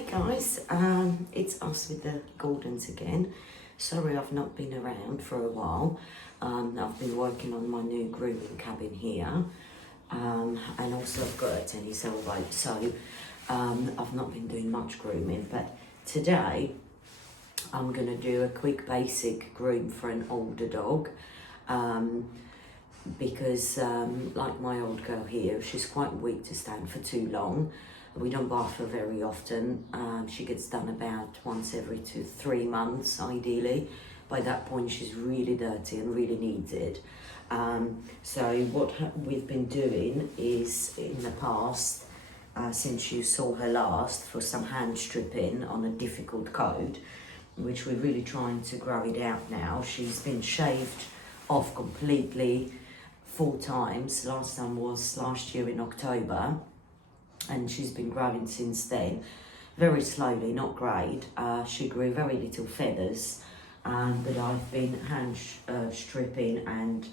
Hey guys, it's us with the Gordons again. Sorry I've not been around for a while. I've been working on my new grooming cabin here, and also I've got a tennis elbow, so I've not been doing much grooming. But today I'm going to do a quick basic groom for an older dog, because like my old girl here, she's quite weak to stand for too long. We don't bath her very often. She gets done about once every 2-3 months, ideally. By that point, she's really dirty and really needs it. So what we've been doing is, in the past, since you saw her last, for some hand stripping on a difficult coat, which we're really trying to grow it out now. She's been shaved off completely 4 times. Last time was last year in October. And she's been growing since then, very slowly, not great. She grew very little feathers, but I've been hand stripping and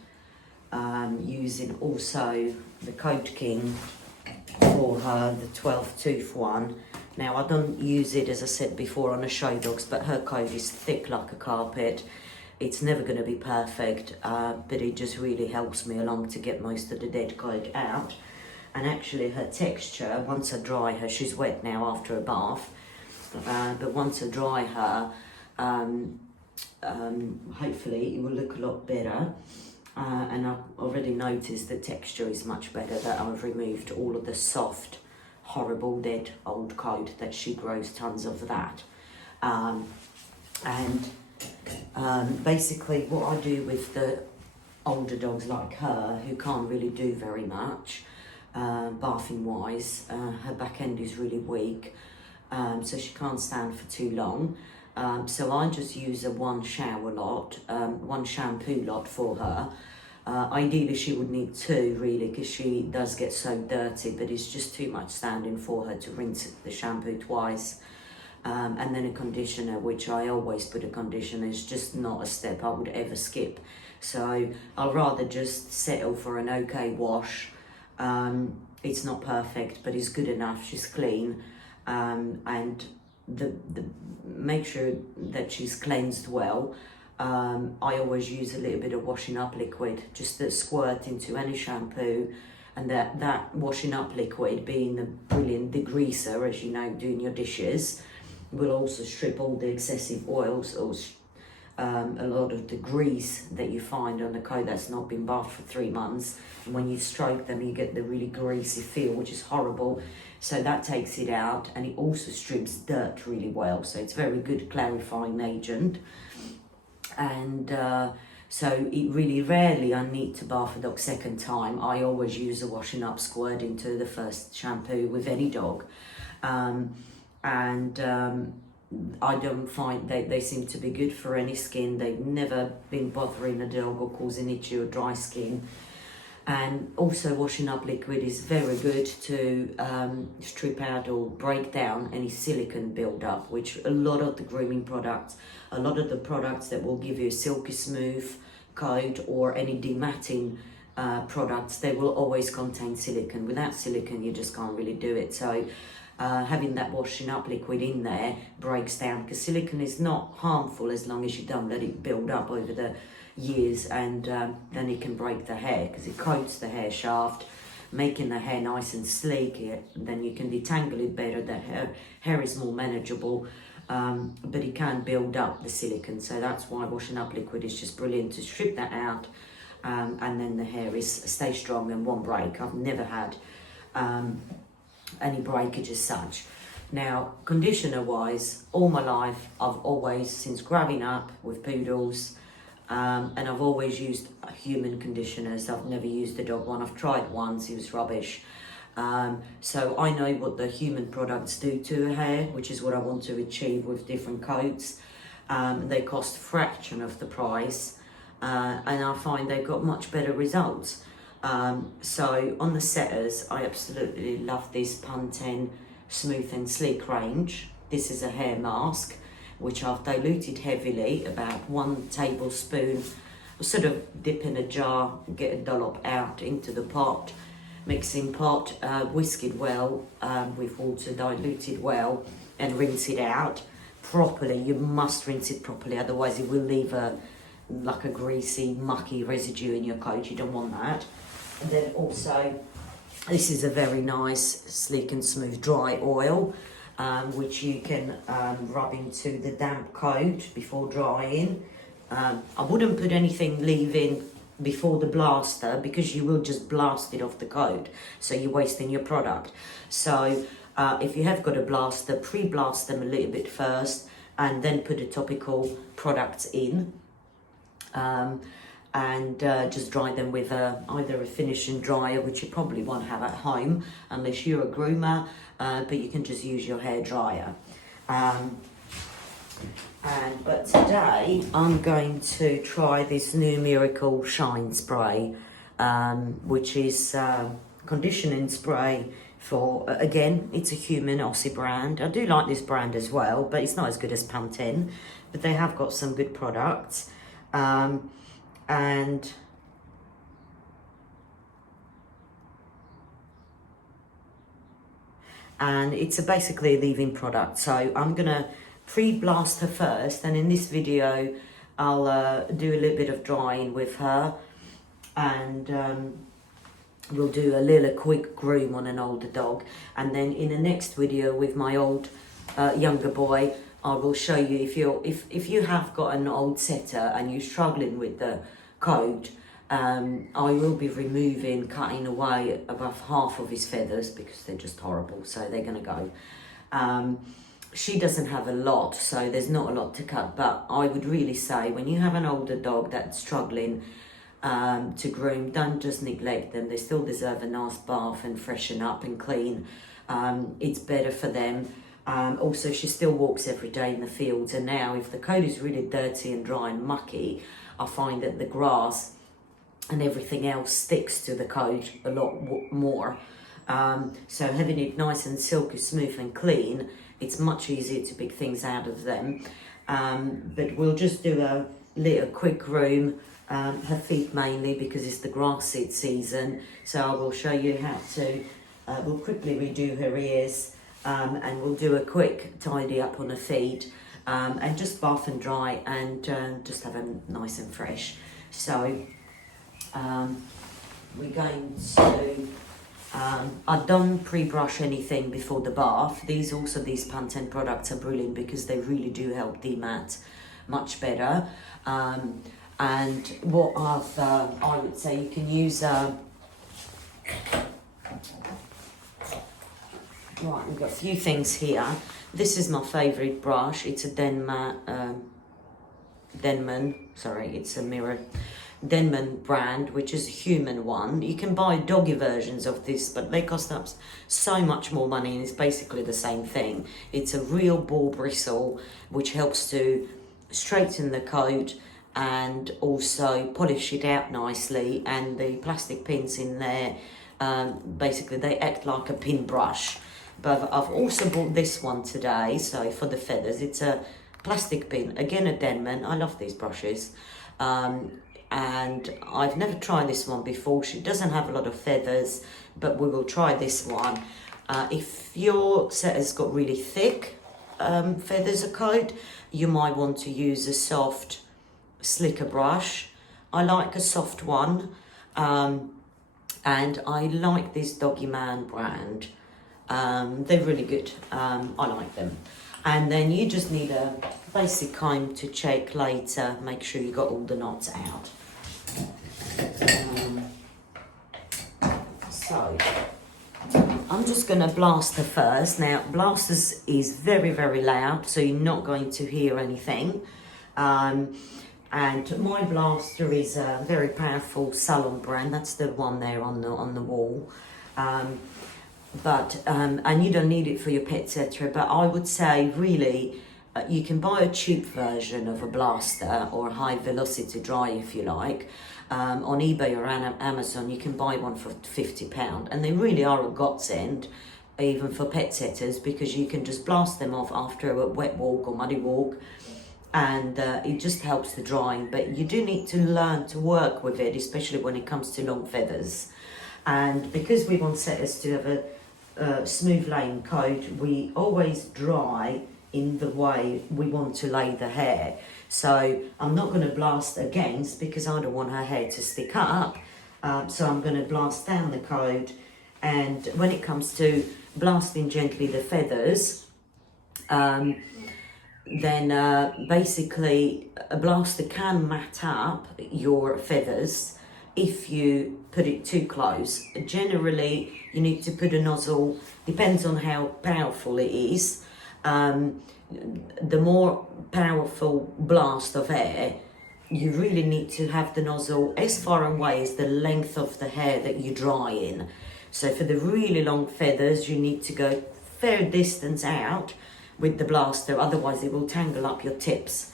using also the Coat King for her, the 12 tooth one. Now I don't use it, as I said before, on the show dogs, but her coat is thick like a carpet. It's never going to be perfect, but it just really helps me along to get most of the dead coat out. And actually her texture, once I dry her, she's wet now after a bath, but once I dry her, hopefully it will look a lot better. And I've already noticed the texture is much better, that I've removed all of the soft, horrible, dead old coat that she grows tons of that. Basically what I do with the older dogs like her, who can't really do very much, bathing wise, her back end is really weak, so she can't stand for too long. So I just use a one shower lot, one shampoo lot for her. Ideally she would need 2 really, because she does get so dirty, but it's just too much standing for her to rinse the shampoo twice. And then a conditioner, which I always put a conditioner, is just not a step I would ever skip. So I'll rather just settle for an okay wash. It's not perfect, but it's good enough. She's clean, and make sure that she's cleansed well. I always use a little bit of washing up liquid, just to squirt into any shampoo, and that washing up liquid, being the brilliant degreaser, as you know, doing your dishes, will also strip all the excessive oils or a lot of the grease that you find on the coat that's not been bathed for 3 months. And when you stroke them, you get the really greasy feel, which is horrible. So that takes it out, and it also strips dirt really well. So it's very good clarifying agent. And so it really rarely I need to bath a dog second time. I always use a washing up squirt into the first shampoo with any dog. I don't find they seem to be good for any skin. They've never been bothering a dog or causing itchy or dry skin. And also washing up liquid is very good to strip out or break down any silicone build-up, which a lot of the grooming products, a lot of the products that will give you a silky smooth coat or any dematting products, they will always contain silicone. Without silicone, you just can't really do it. So having that washing up liquid in there breaks down, because silicone is not harmful as long as you don't let it build up over the years, and then it can break the hair, because it coats the hair shaft, making the hair nice and sleek. Then you can detangle it better. The hair is more manageable, but it can build up the silicone. So that's why washing up liquid is just brilliant to strip that out, and then the hair stay strong and won't break. I've never had any breakage as such. Now, conditioner wise, all my life I've always, since growing up with poodles, and I've always used human conditioners. I've never used a dog one. I've tried once, it was rubbish. So I know what the human products do to a hair, which is what I want to achieve with different coats. They cost a fraction of the price, and I find they've got much better results. So on the setters, I absolutely love this Pantene Smooth and Sleek range. This is a hair mask, which I've diluted heavily, about 1 tablespoon. Sort of dip in a jar, get a dollop out into the pot, mixing pot, whisk it well with water, dilute it well, and rinse it out properly. You must rinse it properly, otherwise it will leave like a greasy, mucky residue in your coat. You don't want that. And then also, this is a very nice, sleek and smooth dry oil, which you can rub into the damp coat before drying. I wouldn't put anything leave-in before the blaster, because you will just blast it off the coat, so you're wasting your product. So if you have got a blaster, pre-blast them a little bit first and then put the topical products in, and just dry them with either a finishing dryer, which you probably won't have at home unless you're a groomer, but you can just use your hair dryer. But today I'm going to try this new Miracle Shine Spray, which is conditioning spray for, again, it's a human Aussie brand. I do like this brand as well, but it's not as good as Pantene, but they have got some good products. And it's basically a leave-in product. So I'm gonna pre-blast her first, and in this video I'll do a little bit of drying with her, and we'll do a little quick groom on an older dog, and then in the next video with my younger boy, I will show you if you have got an old setter and you're struggling with the coat, I will be cutting away above half of his feathers, because they're just horrible, so they're gonna go. She doesn't have a lot, so there's not a lot to cut, but I would really say when you have an older dog that's struggling to groom, don't just neglect them. They still deserve a nice bath and freshen up and clean. It's better for them. Also, she still walks every day in the fields, and now if the coat is really dirty and dry and mucky, I find that the grass and everything else sticks to the coat a lot more. So having it nice and silky smooth and clean, it's much easier to pick things out of them. But we'll just do a little quick groom, her feet mainly, because it's the grass seed season. So I will show you how to, we'll quickly redo her ears, and we'll do a quick tidy up on her feet, and just bath and dry, and just have them nice and fresh. So we're going to, I don't pre-brush anything before the bath. These Pantene products are brilliant because they really do help demat much better. And what I would say, you can use, right, we've got a few things here. This is my favourite brush. It's a Denman brand, which is a human one. You can buy doggy versions of this, but they cost up so much more money, and it's basically the same thing. It's a real ball bristle, which helps to straighten the coat and also polish it out nicely, and the plastic pins in there, basically they act like a pin brush. But I've also bought this one today, so for the feathers, it's a plastic pin, again a Denman. I love these brushes. And I've never tried this one before. She doesn't have a lot of feathers, but we will try this one. If your setter's got really thick feathers or coat, you might want to use a soft, slicker brush. I like a soft one, and I like this Doggy Man brand. They're really good. I like them. And then you just need a basic comb to check later, make sure you got all the knots out. So I'm just going to blast her first. Now, blasters is very, very loud, so you're not going to hear anything. And my blaster is a very powerful Salon brand. That's the one there on the wall. And you don't need it for your pet setter, but I would say really you can buy a cheap version of a blaster, or a high velocity dry if you like. On eBay or Amazon you can buy one for £50, and they really are a godsend even for pet setters, because you can just blast them off after a wet walk or muddy walk, and it just helps the drying. But you do need to learn to work with it, especially when it comes to long feathers. And because we want setters to have smooth laying coat, we always dry in the way we want to lay the hair. So I'm not going to blast against because I don't want her hair to stick up. So I'm going to blast down the coat, and when it comes to blasting gently the feathers, then basically a blaster can mat up your feathers if you put it too close. Generally you need to put a nozzle, depends on how powerful it is. The more powerful blast of air, you really need to have the nozzle as far away as the length of the hair that you dry in. So for the really long feathers, you need to go fair distance out with the blaster, otherwise it will tangle up your tips.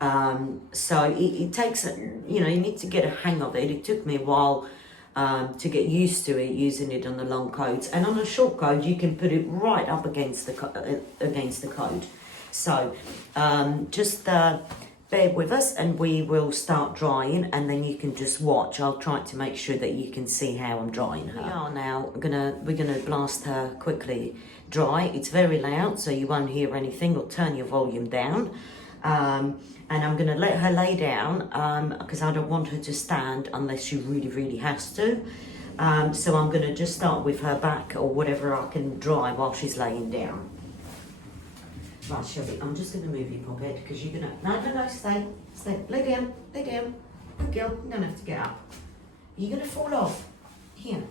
So it takes, you need to get a hang of it. It took me a while to get used to it, using it on the long coats. And on a short coat, you can put it right up against the coat. So just bear with us, and we will start drying, and then you can just watch. I'll try to make sure that you can see how I'm drying her. We are now we're gonna blast her quickly dry. It's very loud, so you won't hear anything, or turn your volume down. And I'm gonna let her lay down because I don't want her to stand unless she really, really has to. So I'm gonna just start with her back or whatever I can dry while she's laying down. Right, Shelby, I'm just going to move you, Poppet, because you're going to... No, stay. Lay down. Good girl, you don't have to get up. You're going to fall off. Here.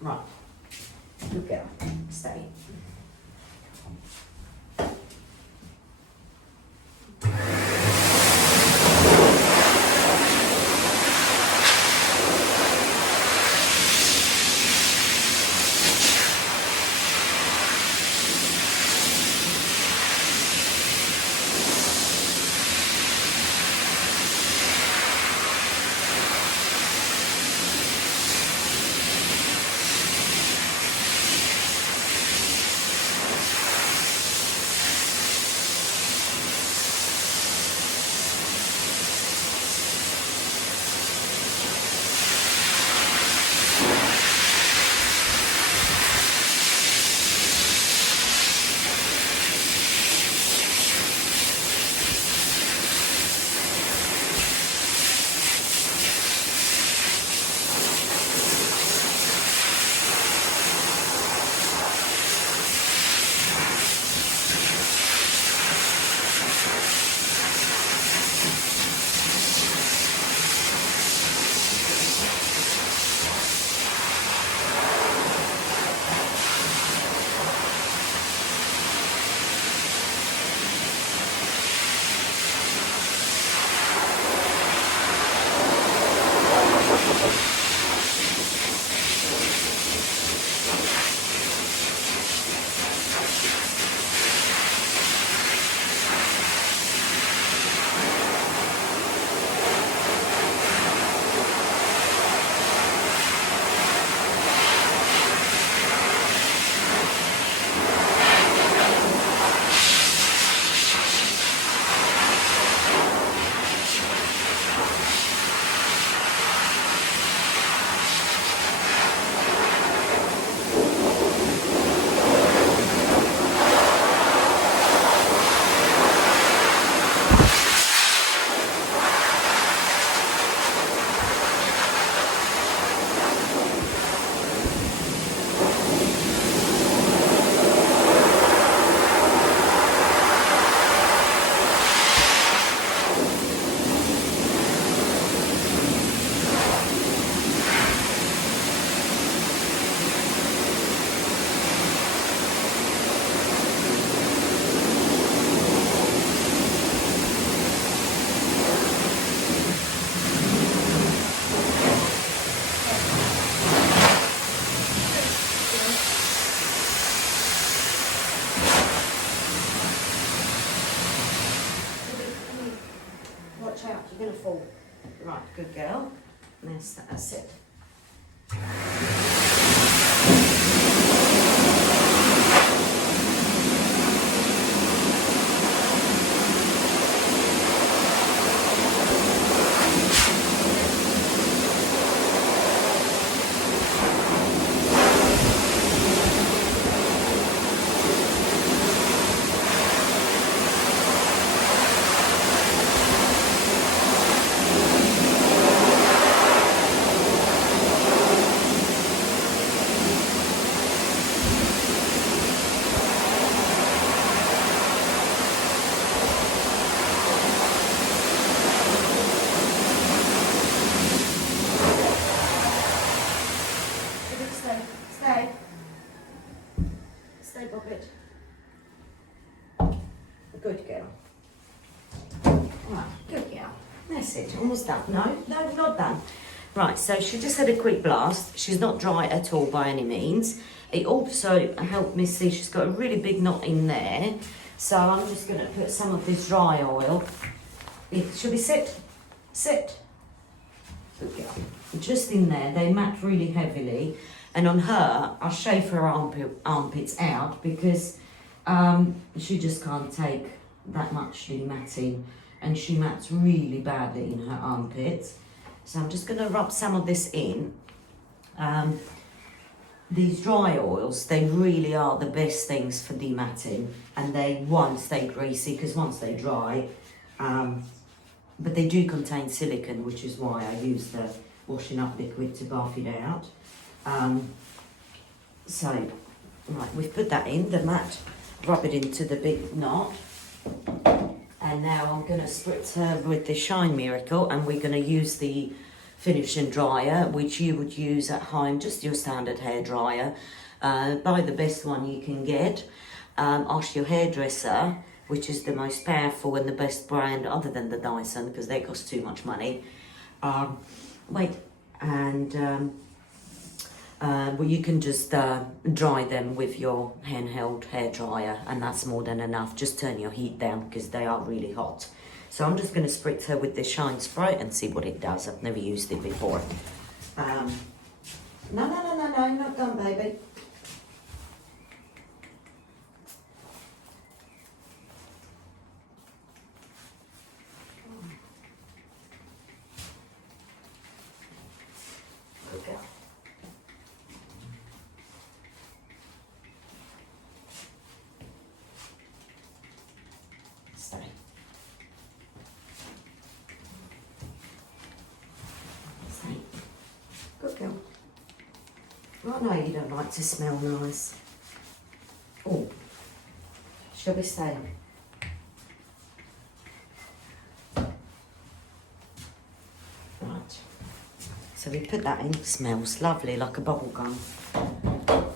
Right. Good girl. Stay. You're going to fall. Right, good girl. That's it. it. Almost done. No, not done. Right, so she just had a quick blast. She's not dry at all by any means. It also helped me see she's got a really big knot in there. So I'm just going to put some of this dry oil. Should we sit? Sit. Good girl. Just in there. They mat really heavily. And on her, I'll shave her armpits out because she just can't take that much matting. And she mats really badly in her armpits. So I'm just going to rub some of this in. These dry oils, they really are the best things for dematting, and they won't stay greasy because once they dry, but they do contain silicone, which is why I use the washing up liquid to bath it out. So, right, we've put that in, the mat, rub it into the big knot. And now I'm going to spritz her with the Shine Miracle, and we're going to use the finishing dryer, which you would use at home, just your standard hair dryer. Buy the best one you can get. Ask your hairdresser, which is the most powerful and the best brand other than the Dyson, because they cost too much money. Well, you can just dry them with your handheld hair dryer, and that's more than enough. Just turn your heat down because they are really hot. So I'm just going to spritz her with this Shine Spray and see what it does. I've never used it before. No, not done, baby. Okay. Stay. Good girl. I know you don't like to smell nice. Oh, shall we stay? Right. So we put that in. Smells lovely, like a bubble gum. Right.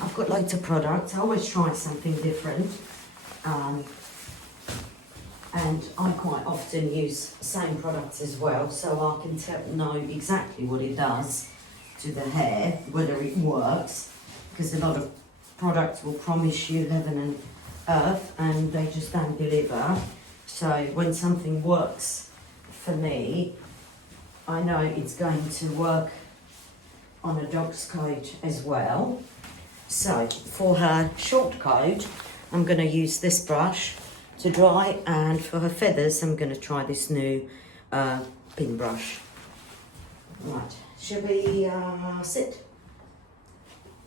I've got loads of products. I always try something different. And I quite often use the same products as well, so I can know exactly what it does to the hair, whether it works, because a lot of products will promise you heaven and earth and they just don't deliver. So when something works for me, I know it's going to work on a dog's coat as well. So for her short coat, I'm going to use this brush to dry, and for her feathers I'm going to try this new pin brush. Right, shall we sit?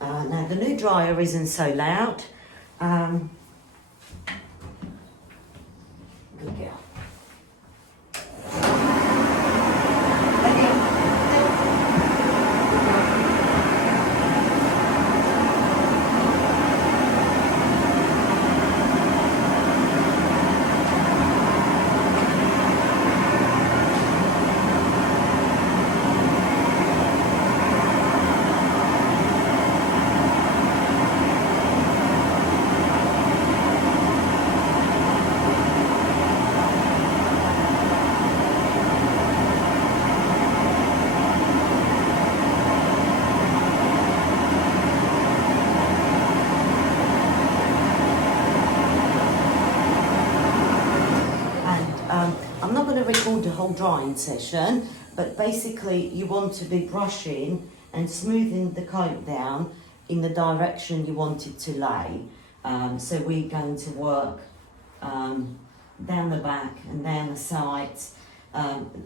Now the new dryer isn't so loud. Good girl. I'm not going to record the whole drying session, but basically you want to be brushing and smoothing the coat down in the direction you want it to lay. So we're going to work down the back and down the sides.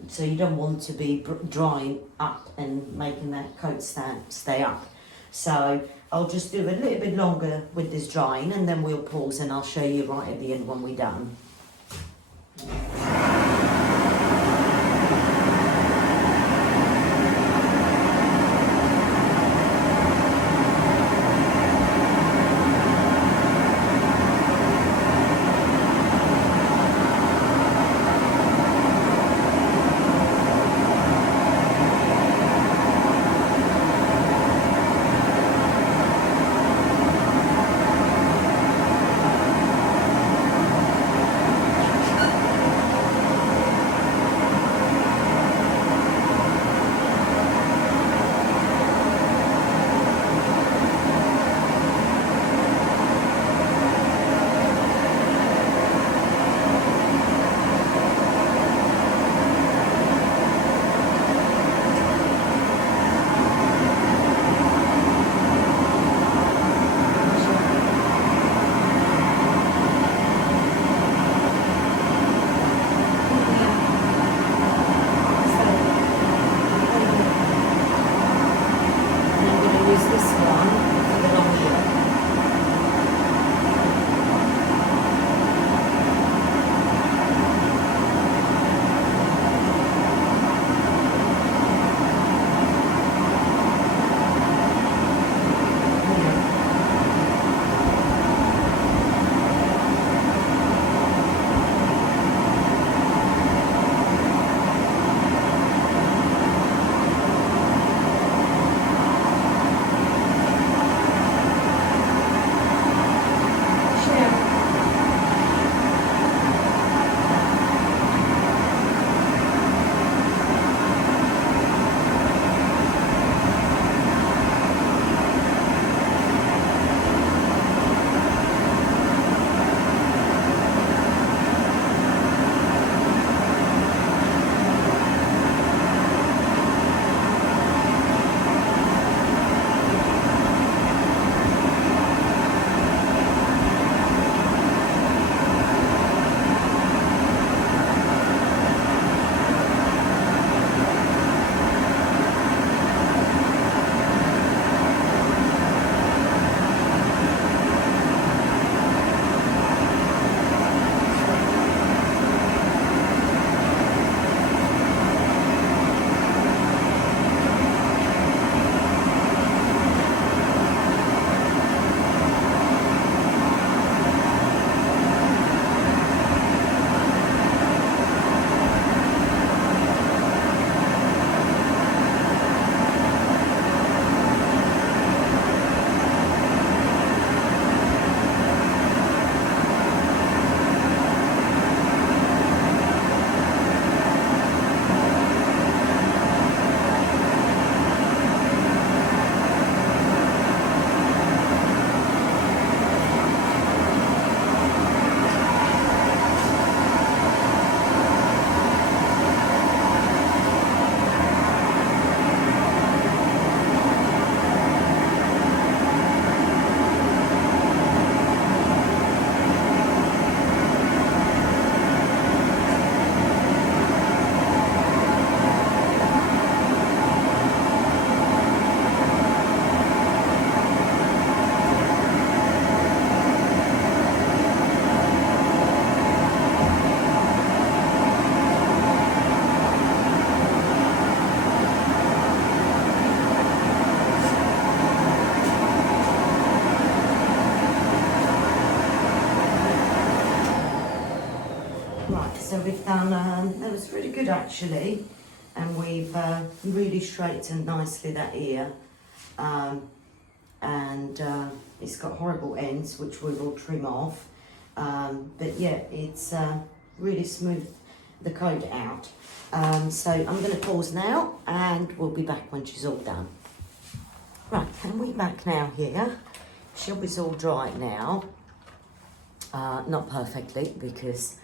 So you don't want to be drying up and making that coat stay up. So I'll just do a little bit longer with this drying, and then we'll pause and I'll show you right at the end when we're done. So we've done, that was really good actually, and we've really straightened nicely that ear, and it's got horrible ends which we will trim off, but yeah, it's really smoothed the coat out. So I'm going to pause now and we'll be back when she's all done. Right, and we're back now here. Shelby's all dry now. Not perfectly because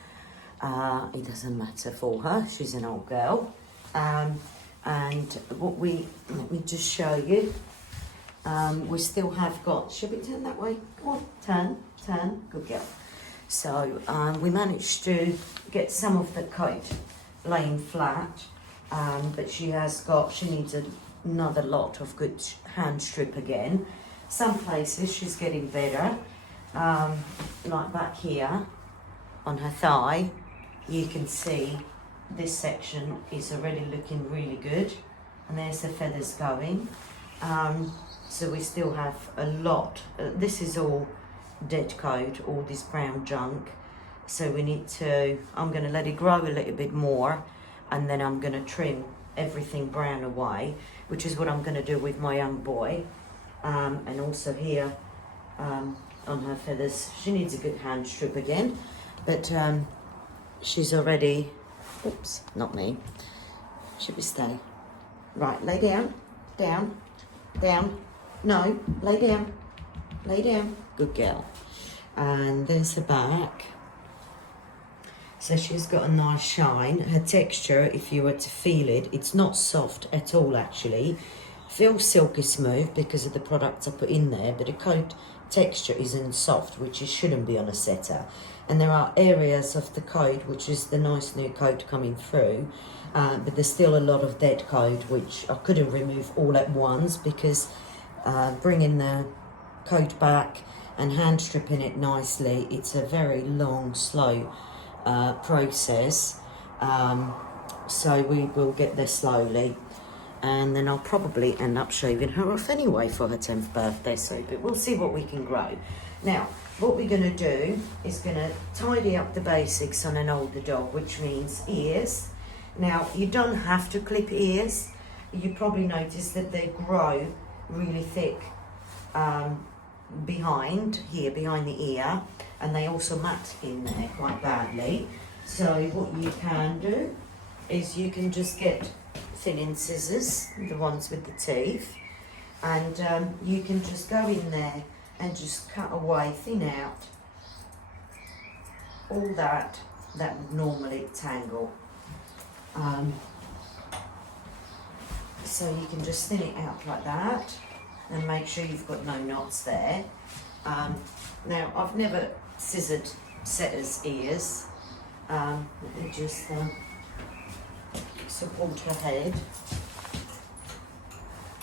it doesn't matter for her. She's an old girl. And let me just show you. We still have got, should we turn that way? Go on, turn, good girl. So we managed to get some of the coat laying flat, but she needs another lot of good hand strip again. Some places she's getting better, like back here on her thigh, you can see this section is already looking really good, and there's the feathers going. So we still have a lot. This is all dead coat, all this brown junk. So we need to, I'm going to let it grow a little bit more, and then I'm going to trim everything brown away, which is what I'm going to do with my young boy. And also here on her feathers, she needs a good hand strip again, but she's already, oops, not me, should we stay? Right, lay down, down, no, lay down, good girl. And there's the back. So she's got a nice shine. Her texture, if you were to feel it, it's not soft at all actually. Feels silky smooth because of the products I put in there, but the coat texture isn't soft, which it shouldn't be on a setter. And there are areas of the coat, which is the nice new coat coming through, but there's still a lot of dead coat, which I couldn't remove all at once because bringing the coat back and hand stripping it nicely, it's a very long, slow process. So we will get there slowly. And then I'll probably end up shaving her off anyway for her 10th birthday, so but we'll see what we can grow. Now, what we're going to do is going to tidy up the basics on an older dog, which means ears. Now, you don't have to clip ears. You probably notice that they grow really thick behind the ear, and they also mat in there quite badly. So what you can do is you can just get thinning scissors, the ones with the teeth, and you can just go in there and just cut away, thin out all that would normally tangle. So you can just thin it out like that and make sure you've got no knots there. Now, I've never scissored Setter's ears. Let me just support her head.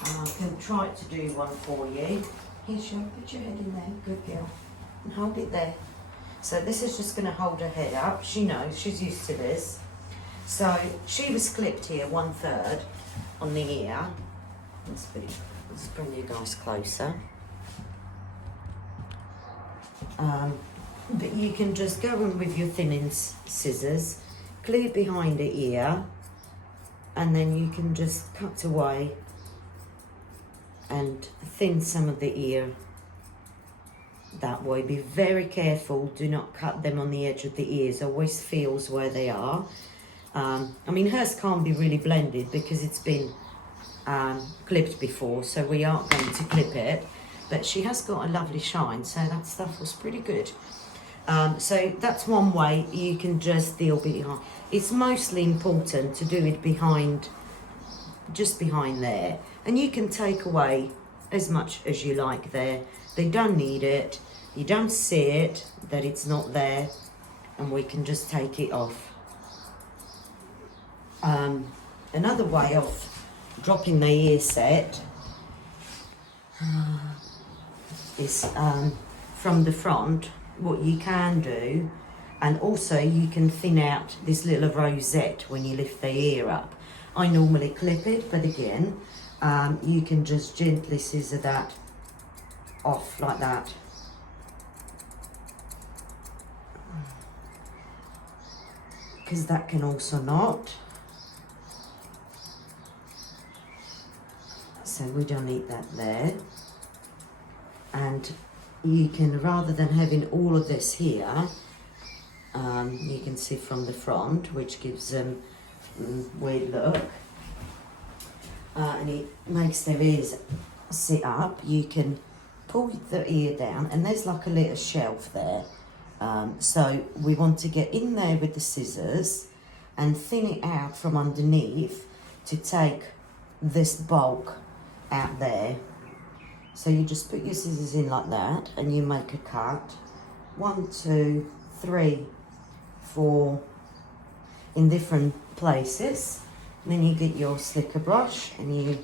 I can try to do one for you. Here, Sean, put your head in there, good girl, and hold it there. So this is just going to hold her head up. She knows, she's used to this. So she was clipped here 1/3 on the ear. Let's bring you guys closer. But you can just go in with your thinning scissors, clear behind the ear, and then you can just cut away and thin some of the ear that way. Be very careful, do not cut them on the edge of the ears, always feels where they are. I mean, hers can't be really blended because it's been clipped before, so we aren't going to clip it, but she has got a lovely shine, so that stuff was pretty good. So that's one way you can just deal behind. It's mostly important to do it behind, just behind there, and you can take away as much as you like there. They don't need it, you don't see it that it's not there, and we can just take it off. Another way of dropping the ear set is from the front. What you can do, and also you can thin out this little rosette when you lift the ear up. I normally clip it, but again, you can just gently scissor that off like that. because that can also knot. So we don't need that there. And you can, rather than having all of this here, you can see from the front, which gives them weird look. And it makes their ears sit up. You can pull the ear down, and there's like a little shelf there. So we want to get in there with the scissors and thin it out from underneath to take this bulk out there. So you just put your scissors in like that, and you make a cut. 1, 2, 3, 4 in different places. And then you get your slicker brush and you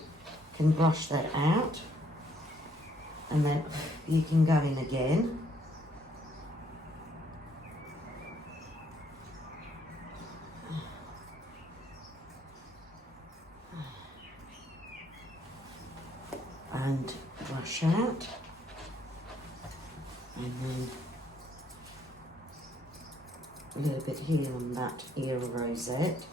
can brush that out, and then you can go in again. And brush out, and then a little bit here on that ear rosette.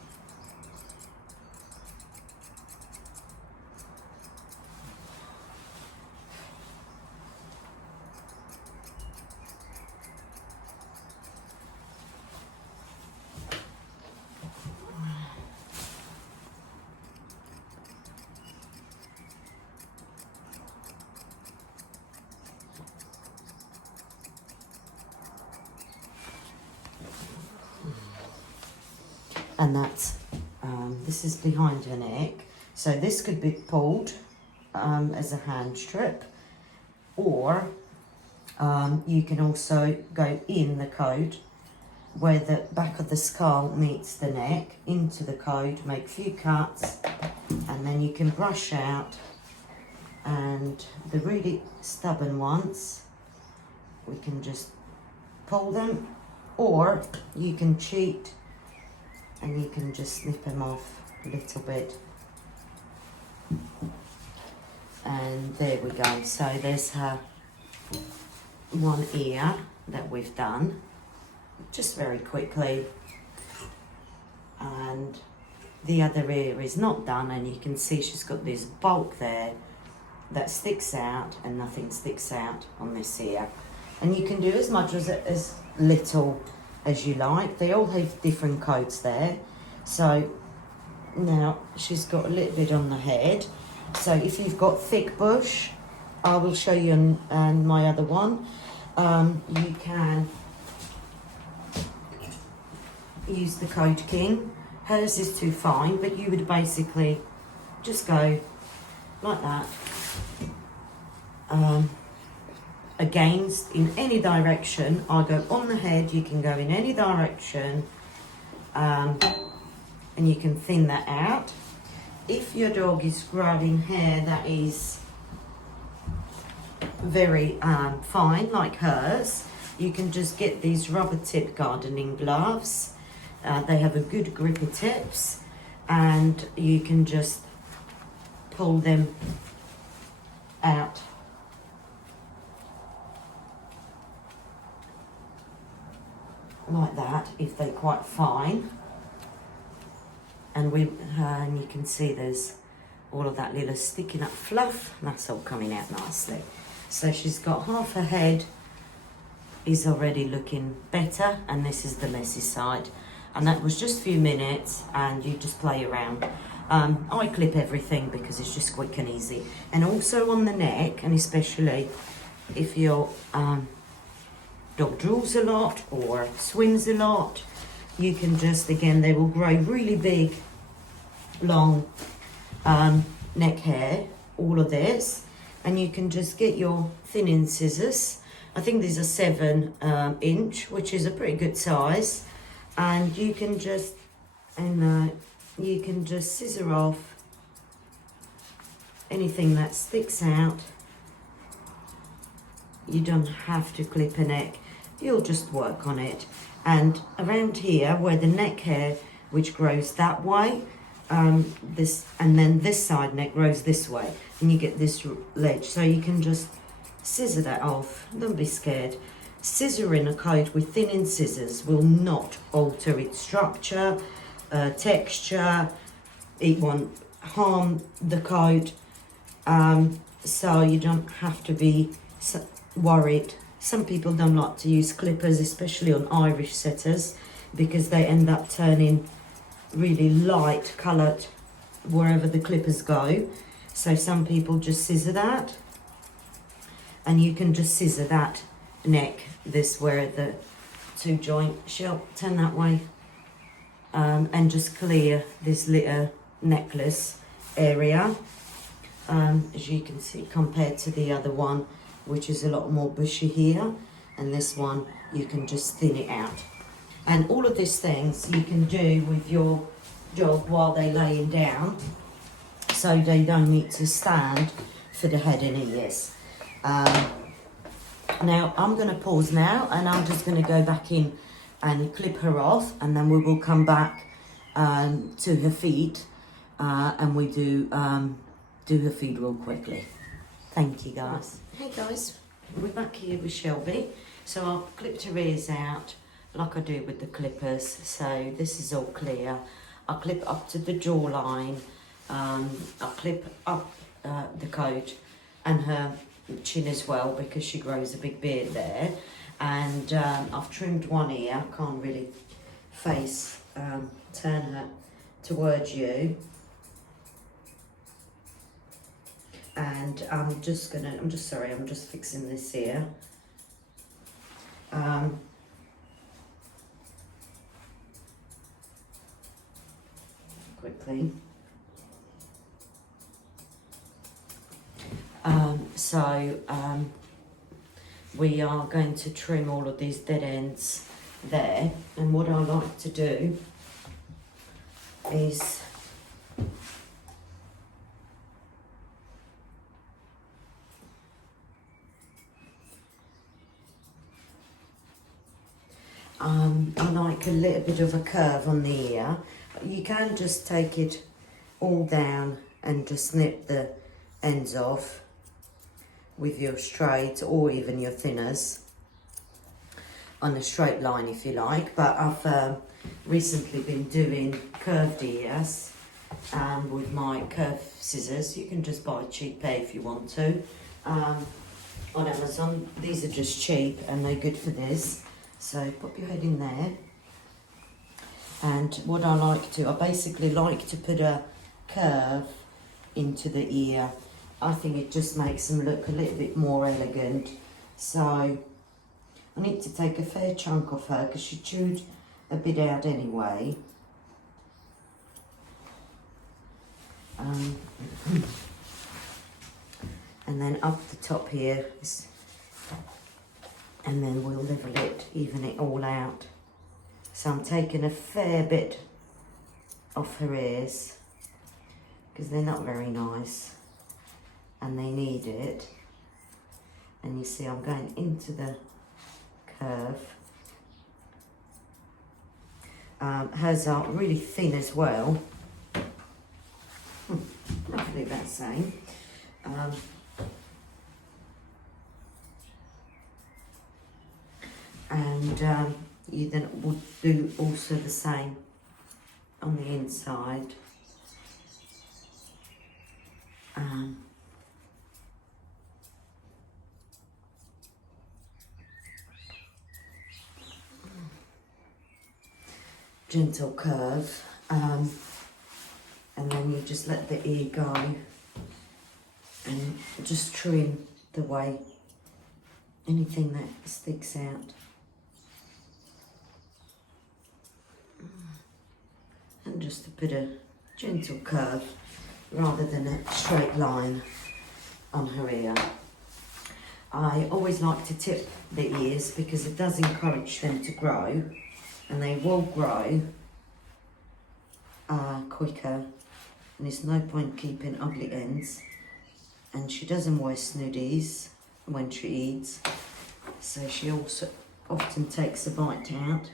And that's, this is behind her neck. So this could be pulled as a hand strip, or you can also go in the coat where the back of the skull meets the neck, into the coat, make a few cuts, and then you can brush out. And the really stubborn ones, we can just pull them, or you can cheat and you can just snip them off a little bit. And there we go. So there's her one ear that we've done, just very quickly. And the other ear is not done, and you can see she's got this bulk there that sticks out, and nothing sticks out on this ear. And you can do as much as little as you like. They all have different coats there. So now she's got a little bit on the head. So if you've got thick bush, I will show you on my other one. You can use the Coat King. Hers is too fine, but you would basically just go like that. Against, in any direction. I go on the head, you can go in any direction, and you can thin that out. If your dog is growing hair that is very fine, like hers, you can just get these rubber tip gardening gloves. They have a good grippy tips, and you can just pull them out. Like that, if they're quite fine. And and you can see there's all of that little sticking up fluff. That's all coming out nicely. So she's got half her head is already looking better, and this is the messy side. And that was just a few minutes, and you just play around. I clip everything because it's just quick and easy. And also on the neck, and especially if your dog drools a lot or swims a lot, you can just, again, they will grow really big, long neck hair, all of this, and you can just get your thinning scissors. I think these are 7 inch, which is a pretty good size, and you can just scissor off anything that sticks out. You don't have to clip a neck, you'll just work on it. And around here where the neck hair, which grows that way, this, and then this side neck grows this way, and you get this ledge, so you can just scissor that off. Don't be scared. scissoring a coat with thinning scissors will not alter its structure, texture. It won't harm the coat, so you don't have to be worried. Some people don't like to use clippers, especially on Irish setters, because they end up turning really light coloured wherever the clippers go. So some people just scissor that, and you can just scissor that neck, this where the two joint shell, turn that way, and just clear this little necklace area, as you can see, compared to the other one, which is a lot more bushy here, and this one you can just thin it out. And all of these things you can do with your dog while they're laying down, so they don't need to stand for the head and ears. Now I'm going to pause now, and I'm just going to go back in and clip her off, and then we will come back to her feet, and we do her feet real quickly. Thank you, guys. Hey guys, we're back here with Shelby. So I've clipped her ears out like I do with the clippers, so this is all clear. I clip up to the jawline, I clip up the coat and her chin as well, because she grows a big beard there. And I've trimmed one ear, I can't really turn her towards you. And I'm just fixing this here. Quickly. We are going to trim all of these dead ends there, and what I like to do is I like a little bit of a curve on the ear. You can just take it all down and just snip the ends off with your straight or even your thinners on a straight line if you like, but I've recently been doing curved ears with my curved scissors. You can just buy a cheap pair if you want to on Amazon. These are just cheap and they're good for this. So pop your head in there, and what I basically like to put a curve into the ear. I think it just makes them look a little bit more elegant. So I need to take a fair chunk off her because she chewed a bit out anyway. And then up the top here, and then we'll level it, even it all out. So I'm taking a fair bit off her ears because they're not very nice and they need it. And you see I'm going into the curve. Hers are really thin as well. Roughly that same. And you then would do also the same on the inside. Gentle curve, and then you just let the ear go and just trim the way anything that sticks out. And just to put a gentle curve rather than a straight line on her ear. I always like to tip the ears because it does encourage them to grow, and they will grow quicker, and there's no point keeping ugly ends. And she doesn't wear snoodies when she eats, so she also often takes a bite out.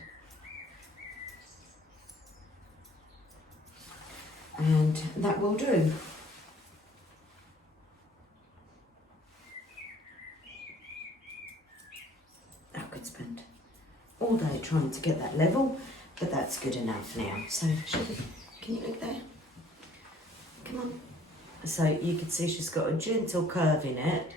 And that will do. I could could spend all day trying to get that level, but that's good enough now. So, can you look there? Come on. So you can see she's got a gentle curve in it,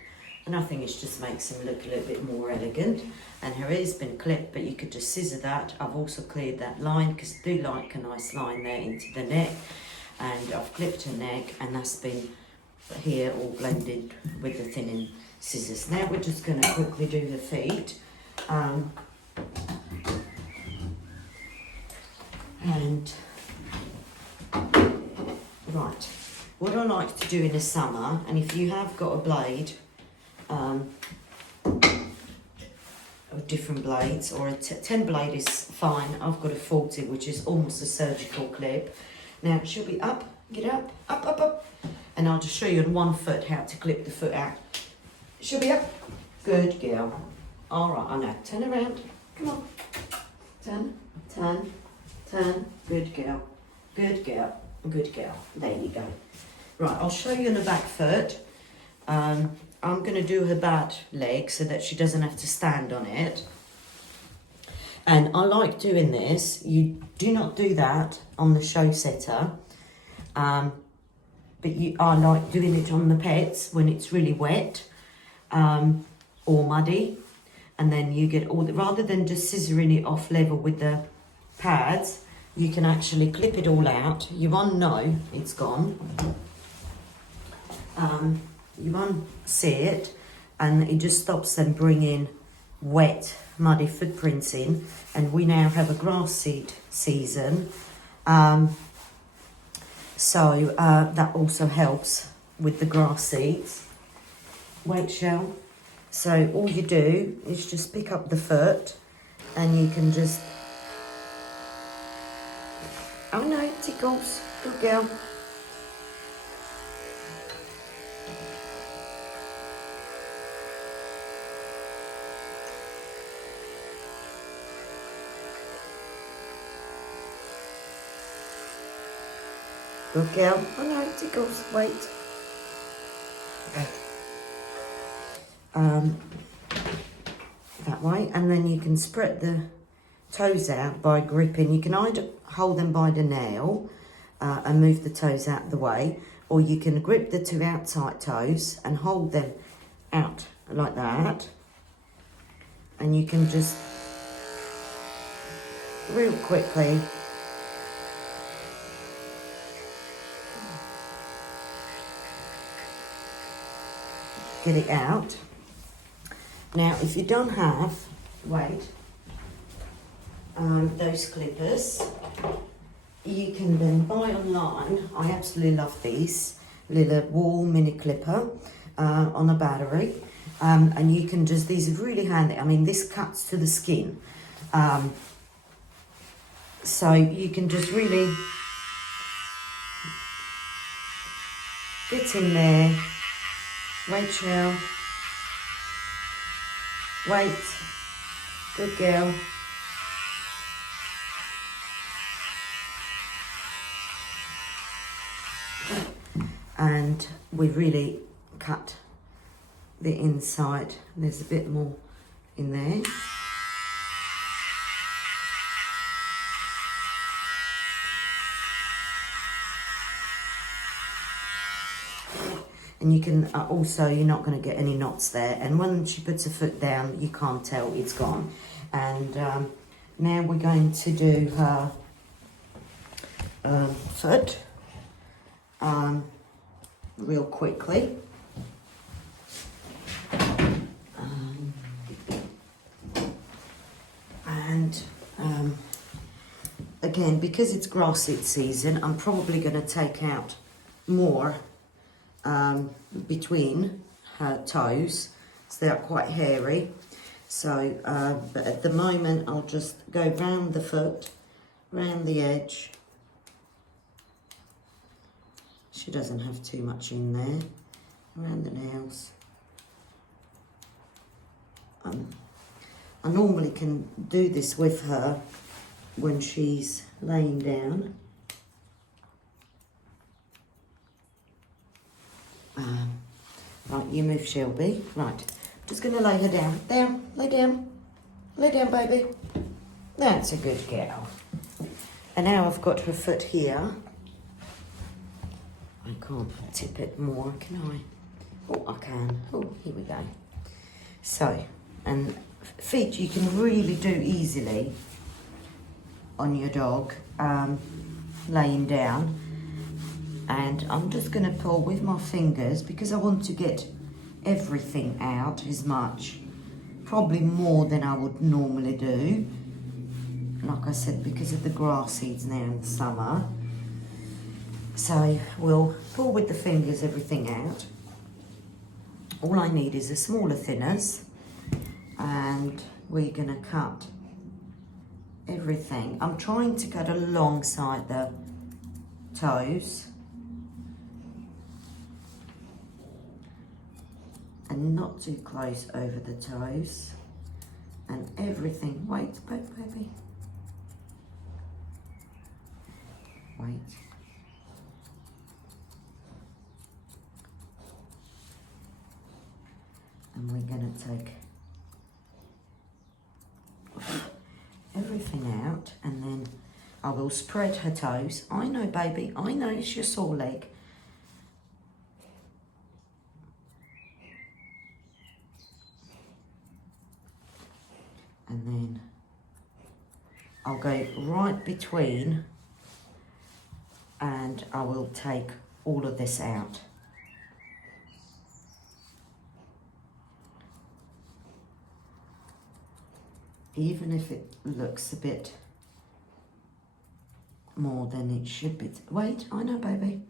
and I think it just makes him look a little bit more elegant. And her ear's been clipped, but you could just scissor that. I've also cleared that line because I do like a nice line there into the neck, and I've clipped her neck, and that's been here all blended with the thinning scissors. Now we're just going to quickly do her feet. And right, what I like to do in the summer, and if you have got a blade, of different blades, or a 10 blade is fine. I've got a 40, which is almost a surgical clip. Now she'll be up, get up, up, up, up, and I'll just show you on one foot how to clip the foot out. She'll be up. Good girl. All right, I know. Turn around. Come on. Turn, turn, turn. Good girl. Good girl. Good girl. There you go. Right, I'll show you on the back foot. I'm going to do her bad leg so that she doesn't have to stand on it. And I like doing this. You do not do that on the show setter. But I like doing it on the pets when it's really wet or muddy. And then you get all the, rather than just scissoring it off level with the pads, you can actually clip it all out. You won't know it's gone. You won't see it, and it just stops them bringing wet, muddy footprints in. And we now have a grass seed season, so that also helps with the grass seeds. Wait, shell. So all you do is just pick up the foot, and you can just, oh no, it tickles, good girl. Good girl. Oh no, it tickles. Wait. Okay. That way, and then you can spread the toes out by gripping. You can either hold them by the nail and move the toes out the way, or you can grip the two outside toes and hold them out like that, and you can just real quickly get it out. Now, if you don't have, those clippers, you can then buy online. I absolutely love these little wall mini clipper on a battery, and you can just, these are really handy. I mean, this cuts to the skin, so you can just really get in there. Wait, Shell. Wait. Good girl. And we really cut the inside. There's a bit more in there. And you can also, you're not going to get any knots there. And when she puts her foot down, you can't tell it's gone. And now we're going to do her foot real quickly. Again, because it's grass seed season, I'm probably going to take out more between her toes, so they're quite hairy. So, but at the moment, I'll just go round the foot, round the edge. She doesn't have too much in there. Around the nails. I normally can do this with her when she's laying down. Right, you move, Shelby. Right, just going to lay her down. Down, lay down. Lay down, baby. That's a good girl. And now I've got her foot here. I can't tip it more, can I? Oh, I can. Oh, here we go. So, and feet you can really do easily on your dog, laying down. And I'm just going to pull with my fingers because I want to get everything out as much, probably more than I would normally do. Like I said, because of the grass seeds now in the summer. So we'll pull with the fingers everything out. All I need is a smaller thinners, and we're going to cut everything. I'm trying to cut alongside the toes and not too close over the toes, and everything. Wait, baby. Wait. And we're going to take everything out, and then I will spread her toes. I know, baby, I know it's your sore leg. And then I'll go right between, and I will take all of this out. Even if it looks a bit more than it should be. Wait, I know, baby.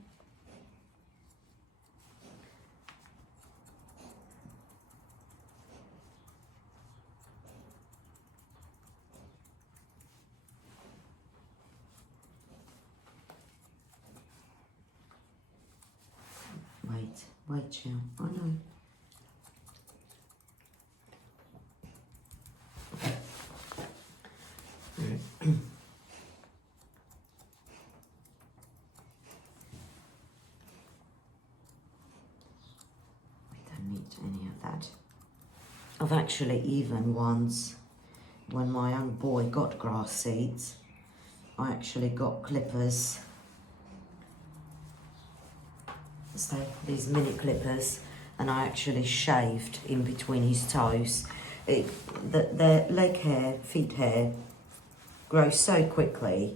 Wait, chill. I know. Any of that. I've actually even once, when my young boy got grass seeds, I actually got clippers, so these mini clippers, and I actually shaved in between his toes. The leg hair, feet hair grows so quickly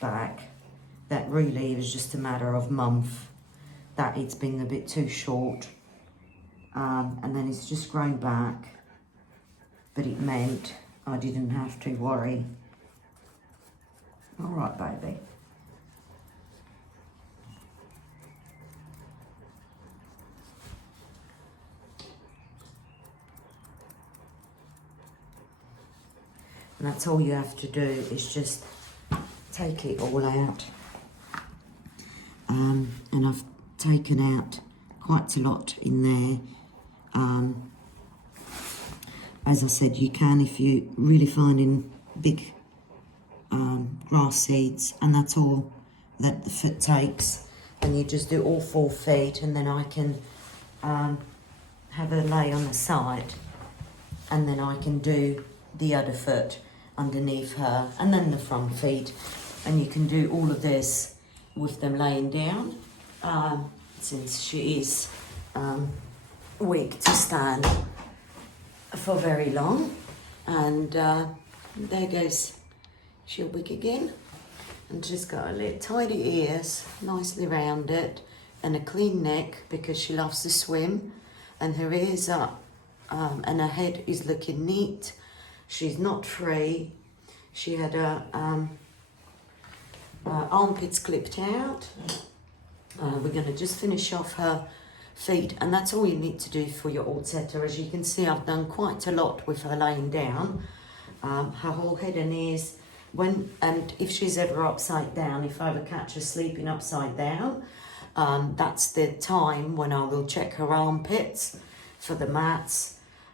back that really it was just a matter of month that it's been a bit too short, and then it's just grown back, but it meant I didn't have to worry. All right, baby. And that's all you have to do is just take it all out. And I've taken out quite a lot in there. As I said, you can if you really finding big grass seeds, and that's all that the foot takes. And you just do all 4 feet, and then I can have her lay on the side, and then I can do the other foot underneath her, and then the front feet, and you can do all of this with them laying down, since she is weak to stand for very long. And there goes she'll wig again, and she's got her little tidy ears nicely rounded and a clean neck because she loves to swim, and her ears up, and her head is looking neat. She's not free. She had her armpits clipped out. We're going to just finish off her feet, and that's all you need to do for your old setter. As you can see, I've done quite a lot with her laying down. Her whole head and ears, and if she's ever upside down, if I ever catch her sleeping upside down, that's the time when I will check her armpits for the mats.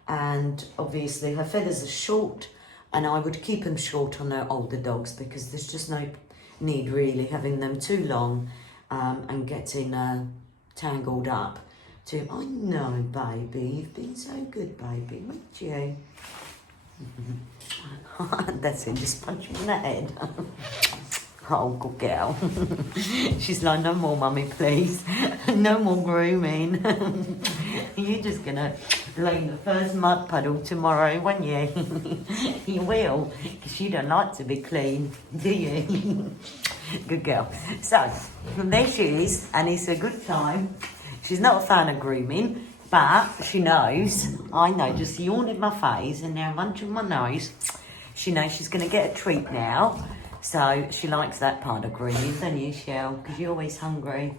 And obviously her feathers are short, and I would keep them short on her older dogs because there's just no need really having them too long and getting tangled up to, I know, baby, you've been so good, baby, weren't you? That's it, just punch me in the head. Oh, good girl. She's like, no more, mummy, please. No more grooming. You're just gonna lay in the first mud puddle tomorrow, won't you? You will, because you don't like to be clean, do you? Good girl. So, there she is, and it's a good time. She's not a fan of grooming, but she knows, I know, just yawn in my face and now munching my nose. She knows she's going to get a treat now. So she likes that part of grooming, don't you, Shell? Because you're always hungry.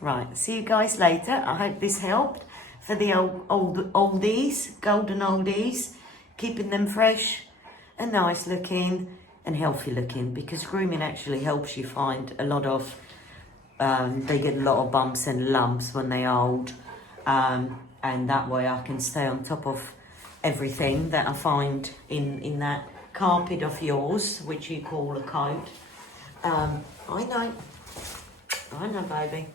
Right, see you guys later. I hope this helped for the oldies, golden oldies, keeping them fresh and nice looking and healthy looking, because grooming actually helps you find a lot of, they get a lot of bumps and lumps when they're old. And that way I can stay on top of everything that I find in that carpet of yours, which you call a coat. I know, baby.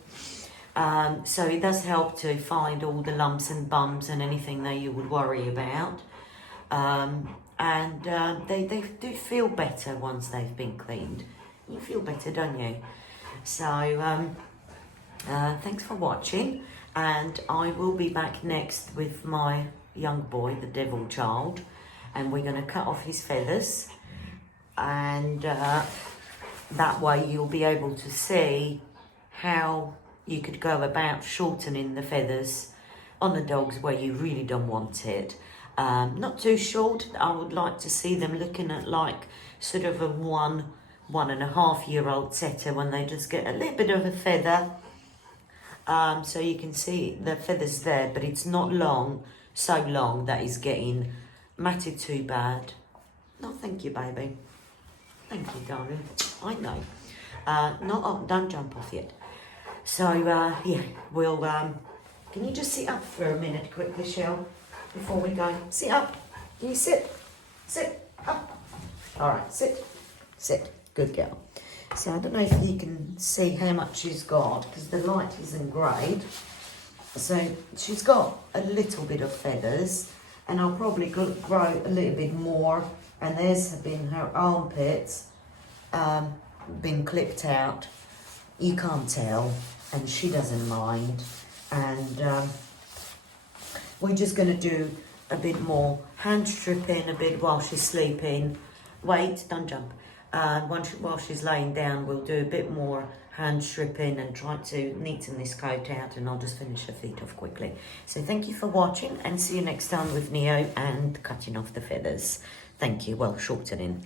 So it does help to find all the lumps and bumps and anything that you would worry about. And they do feel better once they've been cleaned. You feel better, don't you? So thanks for watching, and I will be back next with my young boy, the devil child, and we're going to cut off his feathers, and that way you'll be able to see how you could go about shortening the feathers on the dogs where you really don't want it. Not too short. I would like to see them looking at like sort of a 1.5-year-old setter, when they just get a little bit of a feather. So you can see the feathers there, but it's not long, so long that he's getting matted too bad. No, thank you, baby. Thank you, darling. I know. Don't jump off yet. So, yeah, we'll, can you just sit up for a minute quickly, Shell, before we go? Sit up. Can you sit? Sit up. All right, sit. Sit. Good girl. So I don't know if you can see how much she's got, because the light isn't great. So she's got a little bit of feathers, and I'll probably grow a little bit more. And there's been her armpits, been clipped out. You can't tell, and she doesn't mind. And we're just going to do a bit more hand stripping a bit while she's sleeping. Wait, don't jump. While she's laying down, we'll do a bit more hand stripping and try to neaten this coat out, and I'll just finish her feet off quickly. So thank you for watching, and see you next time with Neo and cutting off the feathers. Thank you. Well, shortening.